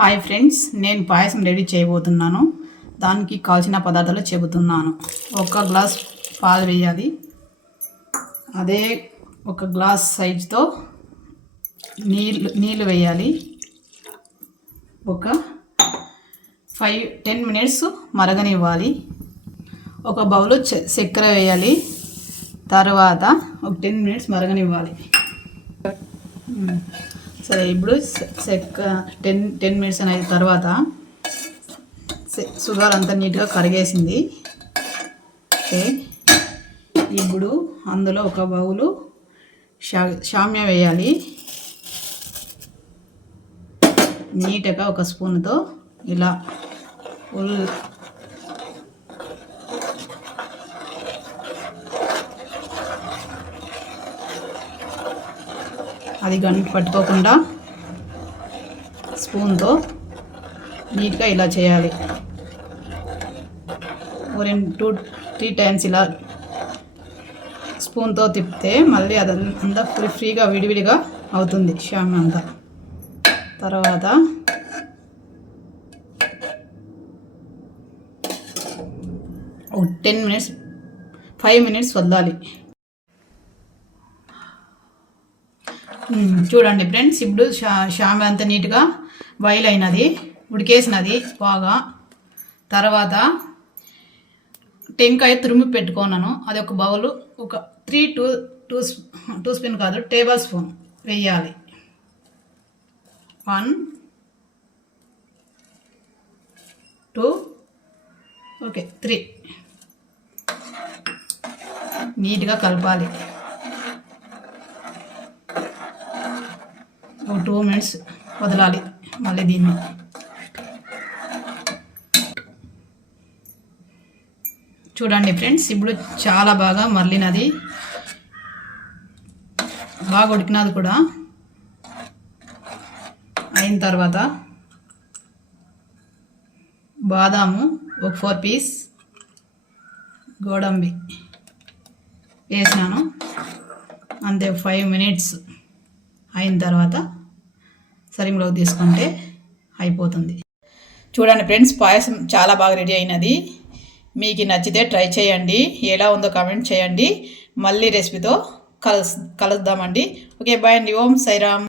Hi friends, నేను పాయసం ready చేయబోతున్నాను. దానికి కావాల్సిన పదార్థాలు చెబుతున్నాను. 1 గ్లాస్ పాలు వేయాలి. అదే 1 గ్లాస్ సైజుతో నీళ్ళు వేయాలి. ఒక 5-10 మినిట్స్ మరగనివ్వాలి. ఒక బౌలు చక్కెర వేయాలి. తర్వాత ఒక 10 మినిట్స్ మరగనివ్వాలి. సరే, ఇప్పుడు 10 మినిట్స్ అయిన తర్వాత షుగర్ అంతా నీట్గా కరిగేసింది. ఓకే, ఇప్పుడు అందులో ఒక బౌలు షామ్య వేయాలి. నీట్గా ఒక స్పూన్తో ఇలా అది గంట పట్టుకోకుండా స్పూన్తో నీట్గా ఇలా చేయాలి. 2-3 టైమ్స్ ఇలా స్పూన్తో తిప్పితే మళ్ళీ అదంతా ఫ్రీగా విడివిడిగా అవుతుంది షామ్ అంతా. తర్వాత ఒక 5 మినిట్స్ వదలాలి. చూడండి ఫ్రెండ్స్, ఇప్పుడు షామ్ అంతా నీట్గా బాయిల్ అయినది, ఉడికేసినది బాగా. తర్వాత టెంకాయ తురుము పెట్టుకున్నాను, అది ఒక బౌలు ఒక 2 స్పూన్ కాదు, టేబుల్ స్పూన్ వేయాలి. 1 2 ఓకే 3 నీట్గా కలపాలి. 2 మినిట్స్ వదలాలి మళ్ళీ దీన్ని. చూడండి ఫ్రెండ్స్, ఇప్పుడు చాలా బాగా మరలినది, బాగా ఉడికినది కూడా. అయిన తర్వాత బాదాము ఒక 4 పీస్, గోడంబి వేసినాను. అంతే, 5 మినిట్స్ అయిన తర్వాత సరిగ్గా తీసుకుంటే అయిపోతుంది. చూడండి ఫ్రెండ్స్, పాయసం చాలా బాగా రెడీ అయినది. మీకు నచ్చితే ట్రై చేయండి, ఎలా ఉందో కామెంట్ చేయండి. మళ్ళీ రెసిపీతో కలుద్దామండి. ఓకే, బాయ్ అండి. ఓం సాయిరామ్.